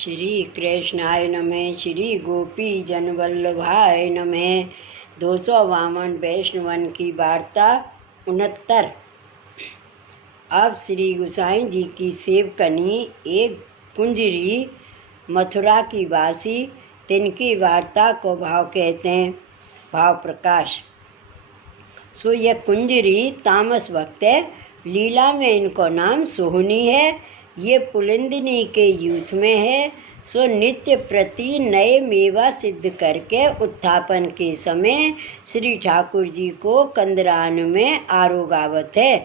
श्री कृष्णाय नमः। श्री गोपी जन वल्लभाय नमः। 252 वैष्णवन की वार्ता 69। अब श्री गोसाई जी की सेवकनी एक कुंजरी मथुरा की वासी, तिनकी वार्ता को भाव कहते हैं। भाव प्रकाश। सो यह कुंजरी तामस भक्त है। लीला में इनको नाम सोहनी है। ये पुलिंदिनी के यूथ में है। सो नित्य प्रति नए मेवा सिद्ध करके उत्थापन के समय श्री ठाकुर जी को कंदरान में आरोगावत है।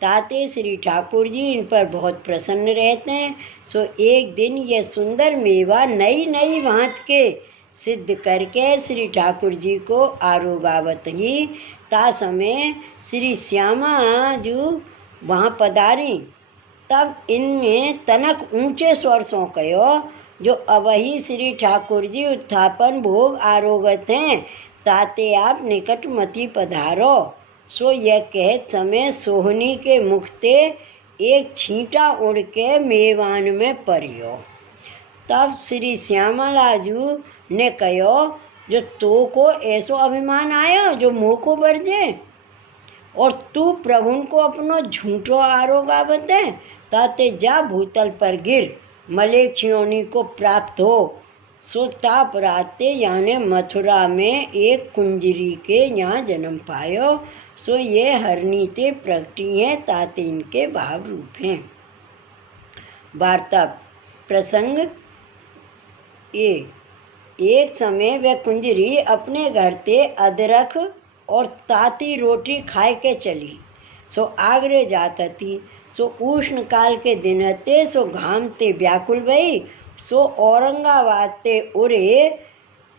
ताते श्री ठाकुर जी इन पर बहुत प्रसन्न रहते हैं। सो एक दिन यह सुंदर मेवा नई नई भांत के सिद्ध करके श्री ठाकुर जी को आरोगावत ही ता समय श्री श्यामा जो वहाँ पधारी। तब इनमें तनक ऊंचे स्वर सो कहो, जो अवही श्री ठाकुर जी उत्थापन भोग आरोगत हैं, ताते आप निकटमति पधारो। सो यह कहत समय सोहनी के मुख ते एक छींटा उड़ के मेवान में परियो। तब श्री श्यामलाजू ने कहो, जो तो को ऐसो अभिमान आयो जो मुँह को बरजे, और तू प्रभुन को अपनो झूठो आरोगावत है। ताते जा भूतल पर गिर, मलेच्छियोनी को प्राप्त हो। सो ताप राते यानी मथुरा में एक कुंजरी के यहाँ जन्म पायो। सो ये हरनी ते प्रगटी हैं, ताते इनके भाव रूप हैं। वार्ता प्रसंग। एक समय वह कुंजरी अपने घर ते अदरक और ताती रोटी खाए के चली। सो आगरे जात थी। सो उष्ण काल के दिन ते सो घाम ते व्याकुल भई। सो औरंगाबाद ते उरे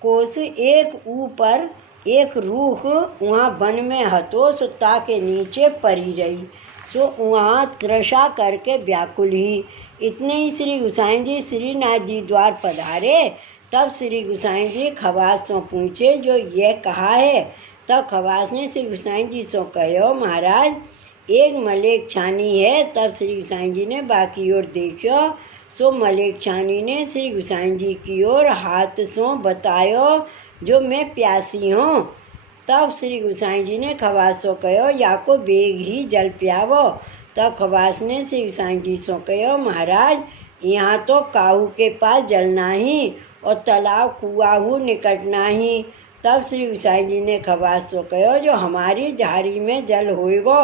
कोस एक ऊपर एक रूख वहाँ वन में हतो। सो ताके नीचे परी रही। सो वहाँ तृषा करके व्याकुल ही। इतने ही श्री गोसाई जी श्रीनाथ जी द्वार पधारे। तब श्री गोसाई जी खवास सो पूछे, जो यह कहा है। तब खवास ने श्री गोसाई जी सो कहो, महाराज एक मलेक छानी है। तब श्री गोसाई जी ने बाकी ओर देखो। सो मलेक छानी ने श्री गोसाई जी की ओर हाथ सो बतायो, जो मैं प्यासी हूँ। तब श्री गोसाई जी ने खवास सो कहो, या को बेग ही जल प्यावो। तब खवास ने श्री गोसाई जी सो कहो, महाराज यहाँ तो काहू के पास जल नाही, और तालाब कुआहू निकट नाही। तब श्री गोसाई जी ने खवास सो कहो, जो हमारी झाड़ी में जल होएगो।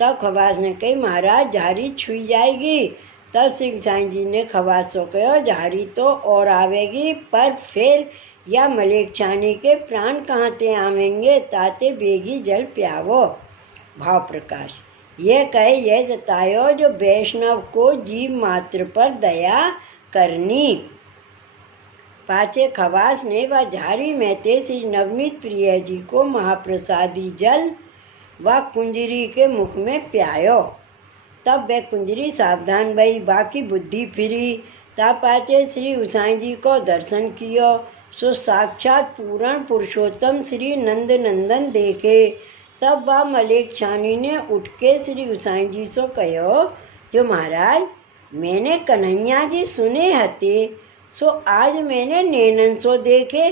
तब खवास ने कही, महाराज झाड़ी छुई जाएगी। तब श्री गोसाई जी ने खवास सो कहो, झाड़ी तो और आवेगी, पर फिर या मलेक छानी के प्राण कहाँ ते आवेंगे, ताते बेगी जल प्यावो। भाव प्रकाश। यह कहे यह जतायो, जो वैष्णव को जीव मात्र पर दया करनी। पाचे खवास ने व झाड़ी में ते श्री नवनीत प्रिय जी को महाप्रसादी जल व कुंजरी के मुख में प्यायो। तब वह कुंजरी सावधान भई, बाकी बुद्धि फिरी। तब पाचे श्री गोसाई जी को दर्शन कियो। सो साक्षात पूर्ण पुरुषोत्तम श्री नंद नंदन देखे। तब वह मलेक छानी ने उठ के श्री गोसाई जी सो कहो, जो महाराज मैंने कन्हैया जी सुने हते, सो आज मैंने नैनन सो देखे।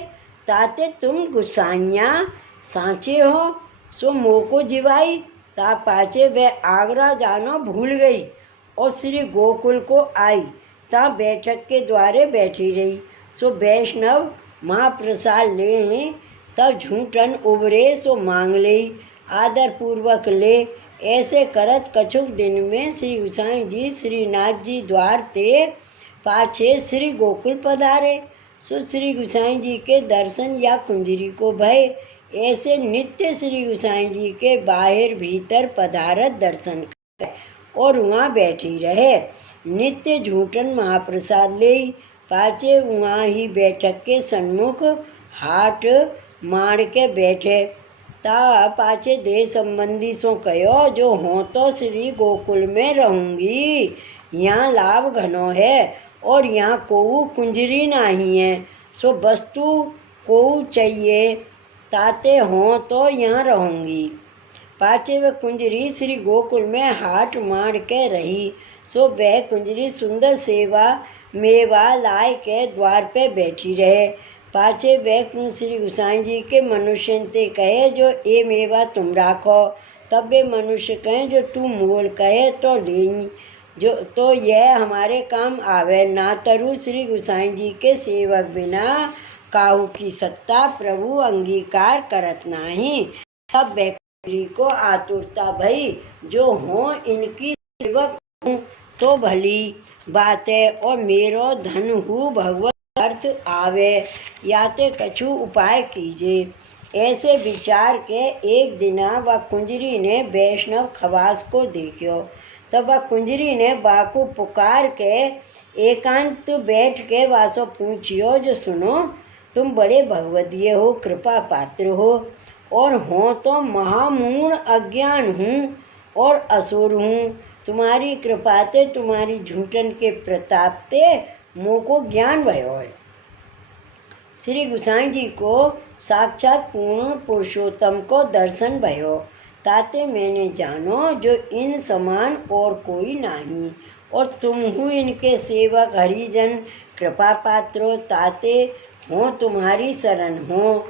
ताते तुम गुसाइया सांचे हो। सो मोह को जिवाई। ता पाचे वह आगरा जानो भूल गई और श्री गोकुल को आई। ता बैठक के द्वारे बैठी रही। सो वैष्णव महाप्रसाद ले, तब झूठन उबरे सो मांग ले, आदर पूर्वक ले। ऐसे करत कछुक दिन में श्री गोसाई जी श्रीनाथ जी द्वार ते पाछे श्री गोकुल पधारे। सो श्री गोसाई जी के दर्शन या कुंजरी को भय। ऐसे नित्य श्री गोसाई जी के बाहर भीतर पधारत दर्शन कर और वहाँ बैठी रहे। नित्य झूठन महाप्रसाद ले, पाचे वहाँ ही बैठक के सन्मुख हाथ मार के बैठे। ता पाचे देह संबंधी सो कहो, जो हो तो श्री गोकुल में रहूँगी। यहाँ लाभ घनो है और यहाँ कोऊ कुंजरी नहीं है। सो वस्तु कोऊ चाहिए, ताते हो तो यहाँ रहूँगी। पाचे वह कुंजरी श्री गोकुल में हाथ मार के रही। सो वह कुंजरी सुंदर सेवा मेवा लाए के द्वार पे बैठी रहे। पाछे वह श्री गोसाई जी के मनुष्य ते कहे जो ए मेवा तुम राखो। तब वे मनुष्य कहें जो तू मोल कहे तो ले, जो तो यह हमारे काम आवे। ना तरु श्री गोसाई जी के सेवक बिना काहू की सत्ता प्रभु अंगीकार करत नाही। तब बैकुंठी को आतुरता भई, जो हो इनकी सेवक हूँ तो भली बात है, और मेरो धन हूँ भगवत अर्थ आवे, याते कछु उपाय कीजिए। ऐसे विचार के एक दिना वह कुंजरी ने वैष्णव खवास को देखियो। तब वह कुंजरी ने बाको पुकार के एकांत बैठ के वासो पूछियो जो सुनो, तुम बड़े भगवदीय हो, कृपा पात्र हो, और हो तो महामूढ़ अज्ञान हूँ और असुर हूँ। तुम्हारी कृपा ते तुम्हारी झूठन के प्रताप ते मोह को ज्ञान भयो है। श्री गोसाई जी को साक्षात पूर्ण पुरुषोत्तम को दर्शन भयो। ताते मैंने जानो जो इन समान और कोई नहीं, और तुम हूँ इनके सेवक हरिजन कृपा पात्रो। ताते हो तुम्हारी शरण हो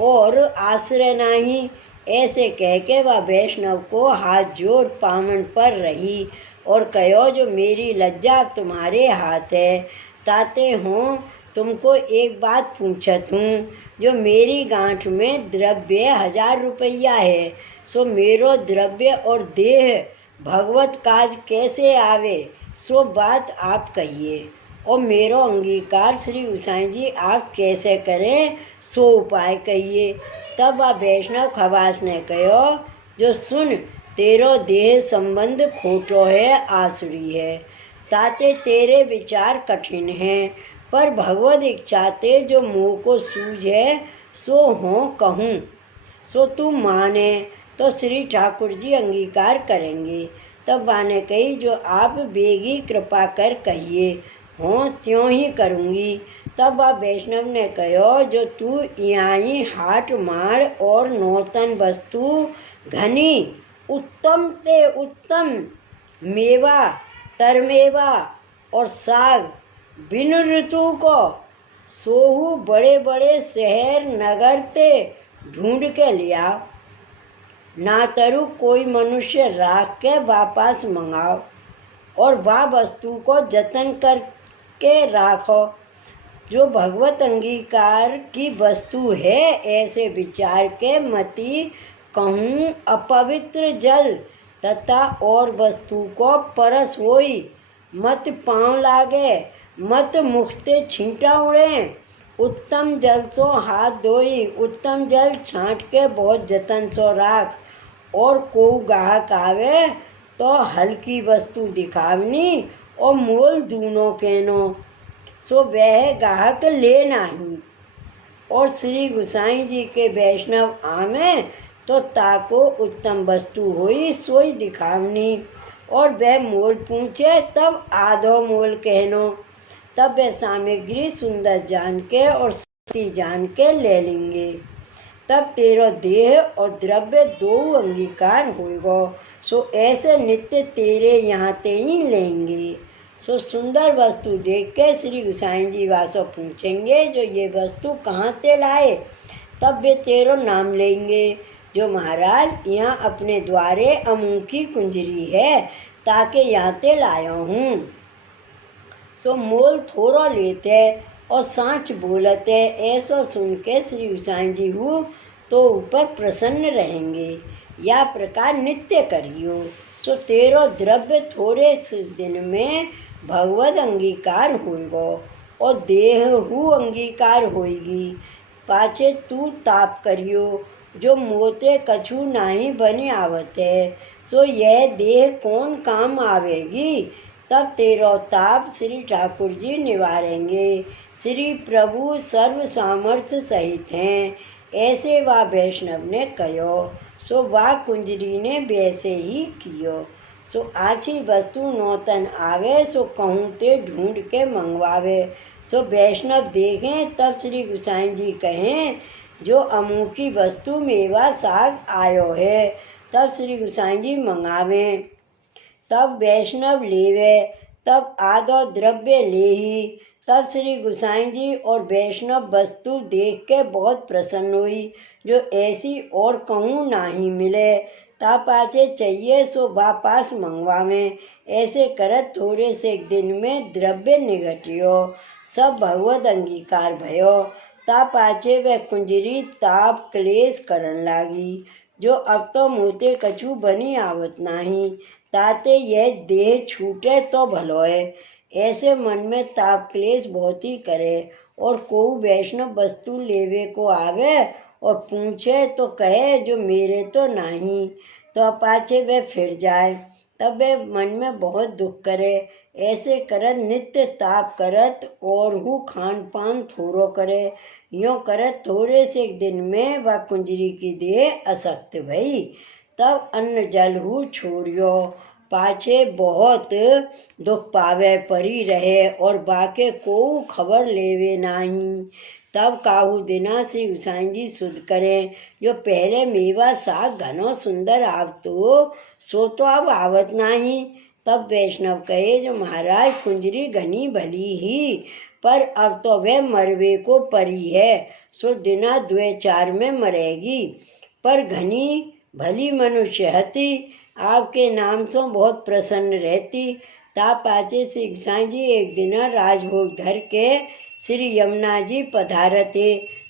और आश्रय नहीं। ऐसे कह के वह वैष्णव को हाथ जोड़ पावन पर रही और कहो जो मेरी लज्जा तुम्हारे हाथ है। ताते हो तुमको एक बात पूछत हूँ, जो मेरी गांठ में द्रव्य 1000 रुपया है, सो मेरो द्रव्य और देह भगवत काज कैसे आवे, सो बात आप कहिए। और मेरो अंगीकार श्री गोसाई जी आप कैसे करें, सो उपाय कहिए। तब वह वैष्णव खवास ने कहो जो सुन, तेरो देह संबंध खोटो है, आसुरी है। ताते तेरे विचार कठिन हैं, पर भगवत इच्छाते जो मोह को सूझे सो हो कहूँ, सो तू माने तो श्री ठाकुर जी अंगीकार करेंगे। तब वाने कही जो आप बेगी कृपा कर कहिए, हो त्यों ही करूँगी। तब वह वैष्णव ने कहो जो तू यहाँ हाट माड़ और नौतन वस्तु घनी उत्तम ते उत्तम मेवा तरमेवा और साग बिन ऋतु को सोहू बड़े बड़े शहर नगर ते ढूंढ के लिया। ना तरु कोई मनुष्य राख के वापस मंगाओ, और वह वस्तु को जतन करके राखो जो भगवत अंगीकार की वस्तु है। ऐसे विचार के मति कहूँ अपवित्र जल तथा और वस्तु को परस होई, मत पाँव लागे, मत मुखते छींटा उड़े। उत्तम जल सो हाथ धोई, उत्तम जल छांट के बहुत जतन सो राख। और को गाहक आवे तो हल्की वस्तु दिखावनी और मोल दूनो केनो, सो वह गाहक ले नहीं। और श्री गोसाई जी के वैष्णव आवे तो ताको उत्तम वस्तु होई सोई दिखावनी, और वह मोल पूछे तब आधो मोल कहनो। तब वह सामग्री सुंदर जान के और सस्ती जान के ले लेंगे। तब तेरो देह और द्रव्य दो अंगीकार होएगो, सो ऐसे नित्य तेरे यहाँ ते ही लेंगे। सो सुंदर वस्तु देख के श्री गोसाई जी वासो पूछेंगे जो ये वस्तु कहाँ ते लाए। तब वे तेरो नाम लेंगे जो महाराज यहाँ अपने द्वारे अमुकी कुंजरी है, ताके यहाँ ते लाया हूँ। सो मोल थोड़ा लेते और सांच बोलते। ऐसा सुन के श्री गोसाई जी हूँ तो ऊपर प्रसन्न रहेंगे। या प्रकार नित्य करियो, सो तेरो द्रव्य थोड़े दिन में भगवत अंगीकार होएगो और देह हु अंगीकार होएगी। पाछे तू ताप करियो जो मोते कछु नहीं बने आवत है, सो यह देह कौन काम आवेगी। तब तेरो ताप श्री ठाकुर जी निवारेंगे। श्री प्रभु सर्व सामर्थ्य सहित हैं। ऐसे वह वैष्णव ने कहो, सो वह कुंजरी ने वैसे ही कियो। सो आछी वस्तु नौतन आवे, सो कहूँ ते ढूंढ के मंगवावे। सो वैष्णव देखें तब श्री गोसाई जी कहें जो अमुकी वस्तु मेवा साग आयो है। तब श्री गोसाई जी मंगावे। तब वैष्णव लेवे। तब आधो द्रव्य ले ही। तब श्री गोसाई जी और वैष्णव वस्तु देख के बहुत प्रसन्न हुई, जो ऐसी और कहूँ नाही मिले। ता पाचे चाहिए सो वापस मंगवावें। ऐसे करत थोड़े से दिन में द्रव्य निघटियो, सब भगवत अंगीकार भयो। ता पाचे वह कुंजरी ताप क्लेश करन लागी, जो अब तो मोते कछु बनी आवत नाही। ताते यह देह छूटे तो भलो है। ऐसे मन में ताप क्लेश बहुत ही करे, और को वैष्णव वस्तु लेवे को आवे और पूछे तो कहे जो मेरे तो नहीं, तो पाछे वह फिर जाए, तब वह मन में बहुत दुख करे। ऐसे करत नित्य ताप करत और हु खान पान थोड़ो करे। यों करत थोड़े से दिन में वह कुंजरी की देह असक्त भई। तब अन्न जल हु छोड़ियो, पाछे बहुत दुख पावे परी रहे, और बाके को खबर लेवे नाही। तब काहू दिना श्री गोसाई जी सुध करें, जो पहले मेवा साग घनो सुंदर आवतो, सो तो अब आवत नाही। तब वैष्णव कहे, जो महाराज कुंजरी घनी भली ही, पर अब तो वह मरवे को परी है, सो दिना 2-4 में मरेगी। पर घनी भली मनुष्य हती, आपके नाम से बहुत प्रसन्न रहती। ता पाचे श्री गोसाई जी एक दिन राजभोग धर के श्री यमुना जी पधारते।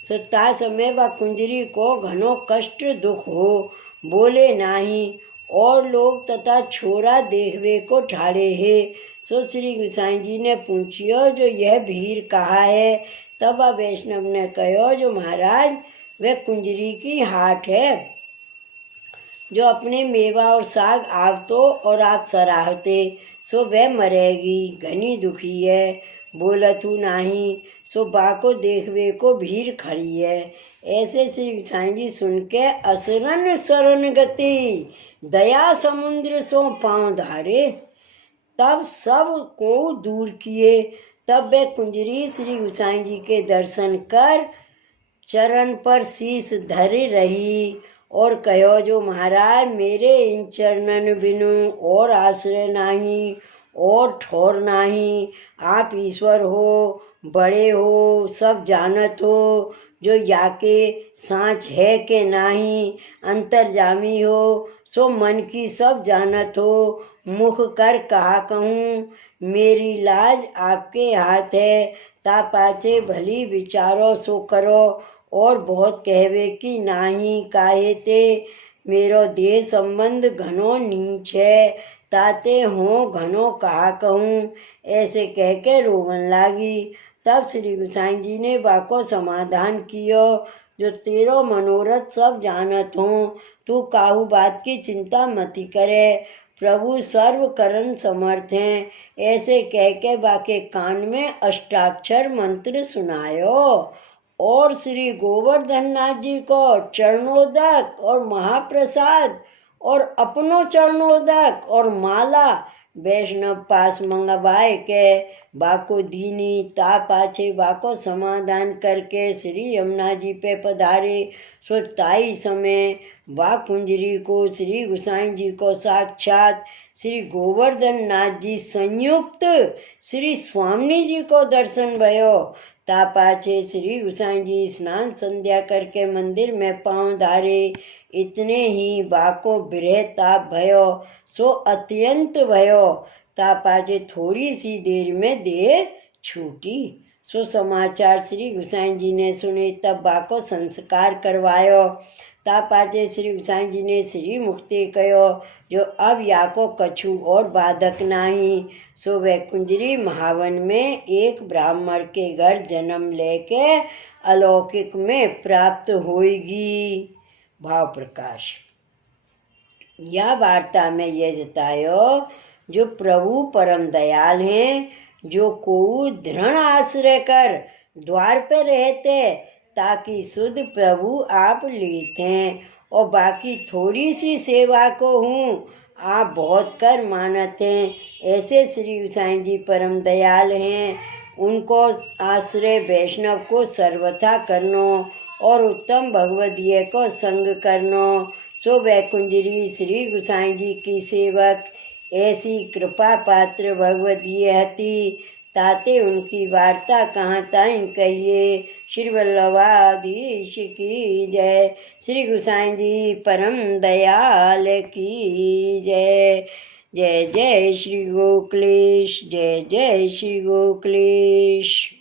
सो ता समय वह कुंजरी को घनो कष्ट दुख हो, बोले नाही, और लोग तथा छोरा देखवे को ठाड़े है। सो श्री गोसाई जी ने पूछियो, जो यह भीड़ कहा है। तब वह वैष्णव ने कहो, जो महाराज वह कुंजरी की हाट है, जो अपने मेवा और साग आवतो और आप सराहते, सो वह मरेगी, घनी दुखी है, बोलतू नाही, सो बाको देखवे को भीड़ खड़ी है। ऐसे श्री गोसाई जी सुन के असरन शरण गति, दया समुद्र सो पाँव धारे। तब सब को दूर किए। तब वे कुंजरी श्री गोसाई जी के दर्शन कर चरण पर शीश धर रही, और कहो, जो महाराज मेरे इन चरणन बिनु और आश्रय नाही और ठोर नाही। आप ईश्वर हो, बड़े हो, सब जानत हो, जो याके सांच है के नाही, अंतर्जामी हो, सो मन की सब जानत हो। मुख कर कहा कहूँ, मेरी लाज आपके हाथ है। ता पाचे भली विचारो सो करो, और बहुत कहवे कि नाही काहे ते। मेरो देह संबंध घनो नीच है, ताते हो घनो कहा कहूँ। ऐसे कह के रोवन लागी। तब श्री गोसाई जी ने बाको समाधान कियो, जो तेरो मनोरथ सब जानत हूँ, तू काहू बात की चिंता मती करे, प्रभु सर्व करन समर्थ हैं। ऐसे कह के बाके कान में अष्टाक्षर मंत्र सुनायो, और श्री गोवर्धन नाथ जी को चरणोदक और महाप्रसाद और अपनो चरणोदक और माला वैष्णव पास मंगवाए के बाको दीनी। ता पाछे बाको समाधान करके श्री यमुना जी पे पधारे। सो ताई समय बा कुंजरी को श्री गोसाई जी को साक्षात श्री गोवर्धन नाथ जी संयुक्त श्री स्वामी जी को दर्शन भयो। ता पाछे श्री गोसाई जी स्नान संध्या करके मंदिर में पांव धारे। इतने ही बाको विरह ताप भयो, सो अत्यंत भयो। ता पाछे थोड़ी सी देर में देह छूटी। सो समाचार श्री गोसाई जी ने सुने। तब बाको संस्कार करवायो। ता पाछे श्री गोसाई जी ने श्री मुक्ति कहो, जो अब याको कछु और बाधक नाही। सो वह कुंजरी महावन में एक ब्राह्मण के घर जन्म लेके अलौकिक में प्राप्त होगी। भाव प्रकाश। यह वार्ता में यह जतायो, जो प्रभु परम दयाल हैं, जो को दृढ़ आश्रय कर द्वार पे रहते, ताकि शुद्ध प्रभु आप लेते हैं। और बाकी थोड़ी सी सेवा को हूँ आप बहुत कर मानत हैं। ऐसे श्री गोसाई जी परम दयाल हैं। उनको आश्रय वैष्णव को सर्वथा करनो, और उत्तम भगवदीय को संग करनो। सो वह कुंजरी श्री गोसाई जी की सेवक ऐसी कृपा पात्र भगवती हती, ताते उनकी वार्ता कहाँ ताईं कहिए। श्री वल्लभाधीश की जय। श्री गोसाई जी परम दयाल की जय। जय जय श्री गोकुलेश, जय जय श्री गोकुलेश।